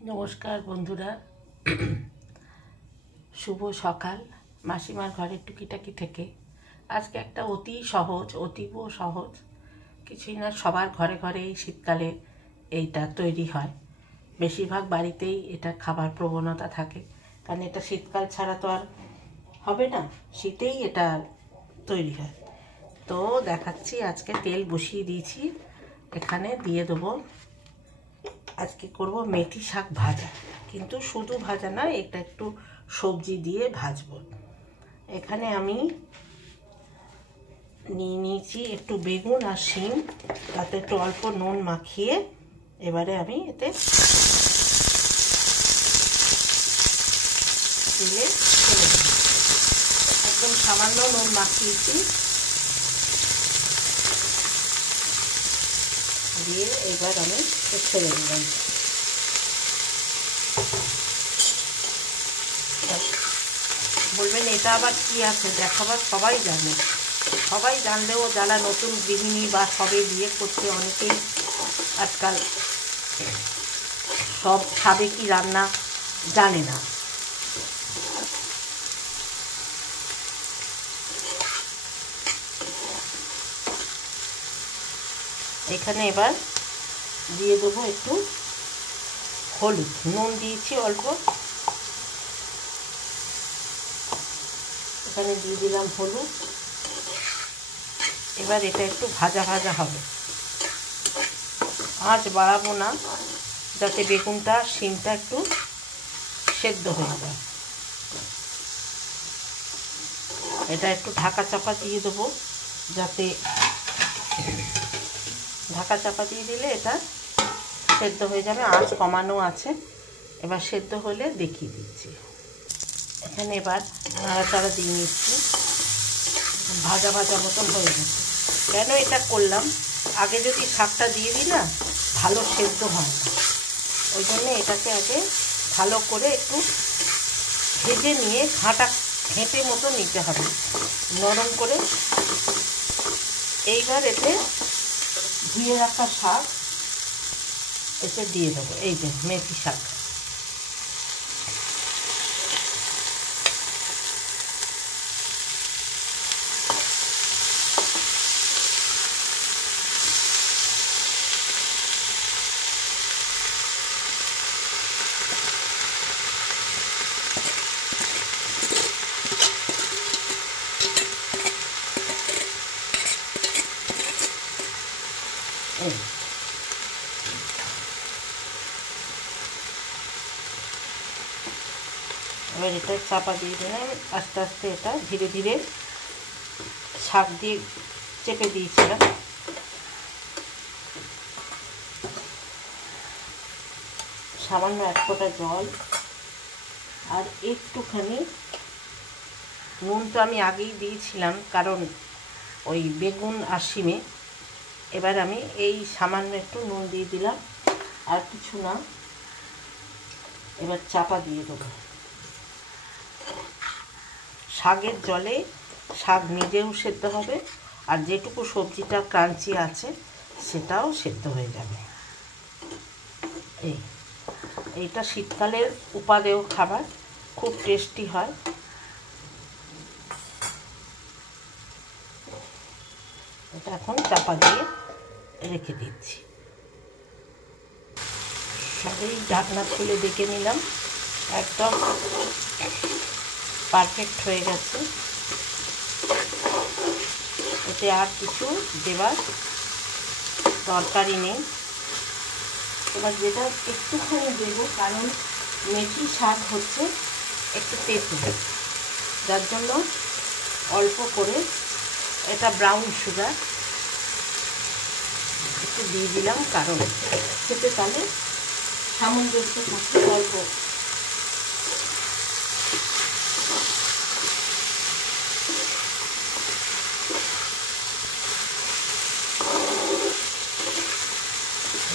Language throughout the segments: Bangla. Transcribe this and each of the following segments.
नमस्कार बंधुरा शुभ सकाल मासिमार घरेर टुकिटाकी थेके आज के एक अति सहज अतीब सहज किछुई ना सबार घरे घरे शीतकाले एइटा तैरी हय बेशिरभाग बाड़ीतेई एटा खाबार प्रवणता थाके कारण एटा शीतकाल छाड़ा तो आर हबे ना शीतेई एटा तैरी हय। तो देखाच्छि आज के तेल बसिए दिएछि एखाने दिए देबो आज के करबो मेथी शाक भाजा किन्तु शुधु भाजा ना এটা একটু সবজি দিয়ে ভাজবো। এখানে আমি নিয়ে নিয়েছি একটু বেগুন আর শিম তাতে একটু অল্প নুন মাখিয়ে এবারে আমি এতে তেলে ছেড়ে দেব। একদম সামান্য নুন মাখিয়েছি দিয়ে এবার আমি ছেড়ে দিলাম। বলবেন এটা আবার কি আছে দেখাবার সবাই জানে, সবাই জানলেও যারা নতুন গৃহিণী বা সবে বিয়ে করছে অনেকেই আজকাল সব সাবেকি রান্না জানে না। এখানে এবার দিয়ে দেবো একটু হলুদ, নুন দিয়েছি অল্প, এখানে দিয়ে দিলাম হলুদ। এবার এটা একটু ভাজা ভাজা হবে, আঁচ বাড়াবো না যাতে বেগুনটা শিমটা একটু সেদ্ধ হয়ে যায়। এটা একটু ঢাকা চাপা দিয়ে দেবো যাতে ঢাকা চাপা দিয়ে দিলে এটা সেদ্ধ হয়ে যাবে, আঁচ কমানো আছে। এবার সেদ্ধ হলে দেখিয়ে দিচ্ছি। এখানে এবার নাড়াচাড়া দিয়ে নিচ্ছি, ভাজা ভাজা মতন হয়ে গেছে। কেন এটা করলাম, আগে যদি শাকটা দিয়ে দিই না ভালো সেদ্ধ হয় না, ওই জন্যে এটাকে আগে ভালো করে একটু ভেজে নিয়ে ঘেঁটে মতো নিতে হবে নরম করে। এইবার এতে ধুয়ে রাখা শাক এতে দিয়ে দেবো, এই যে মেথি শাক। এবার এটা চাপা দিয়ে দিলাম, আস্তে আস্তে এটা ধীরে ধীরে শাক দিয়ে চেপে দিয়েছিলাম। সামান্য এক ফোঁটা জল আর একটুখানি নুন তো আমি আগেই দিয়েছিলাম কারণ ওই বেগুন আর শিমে। এবার আমি এই সামান্য একটু নুন দিয়ে দিলাম, আর কিছু না। এবার চাপা দিয়ে দেবো। শাকের জলে শাক নিজেও সেদ্ধ হবে আর যেটুকু সবজিটা ক্রাঞ্চি আছে সেটাও সেদ্ধ হয়ে যাবে। এইটা শীতকালের উপাদেয় খাবার, খুব টেস্টি হয়। এটা এখন চাপা দিয়ে রেখে দিচ্ছি। সবই ঢাকনা খুলে দেখে নিলাম, একদম পারফেক্ট হয়ে গেছে। এতে আর কিছু দেবার দরকারই নেই। এবার যেটা একটুখানি দেবো, কারণ মেথি শাক হচ্ছে একটু তেতো, যার জন্য অল্প করে এটা ব্রাউন সুগার একটু দিয়ে দিলাম, কারণ খেতে তাহলে সামঞ্জস্য থাকতে অল্প।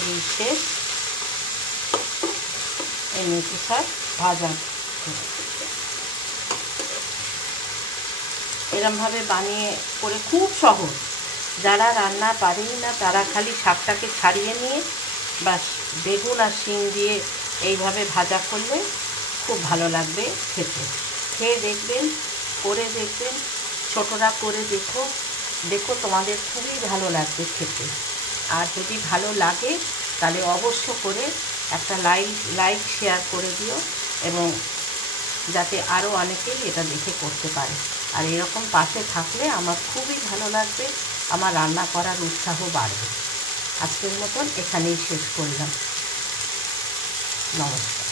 এই শেষ এই মেথি শাক ভাজা। এরমভাবে বানিয়ে করে খুব সহজ, যারা রান্না পারেই না তারা খালি শাকটাকে ছাড়িয়ে নিয়ে বাস বেগুন আর শিম দিয়ে এইভাবে ভাজা করলে খুব ভালো লাগবে খেতে। খেয়ে দেখবেন, করে দেখবেন, ছোটরা করে দেখো, তোমাদের খুবই ভালো লাগবে খেতে। আর যদি ভালো লাগে তাহলে অবশ্য করে একটা লাইক শেয়ার করে দিও, এবং যাতে আরও অনেকেই এটা দেখে করতে পারে। আর এরকম পাশে থাকলে আমার খুবই ভালো লাগবে, আমার রান্না করার উৎসাহ বাড়বে। আজকের মতন এখানেই শেষ করলাম। নমস্কার।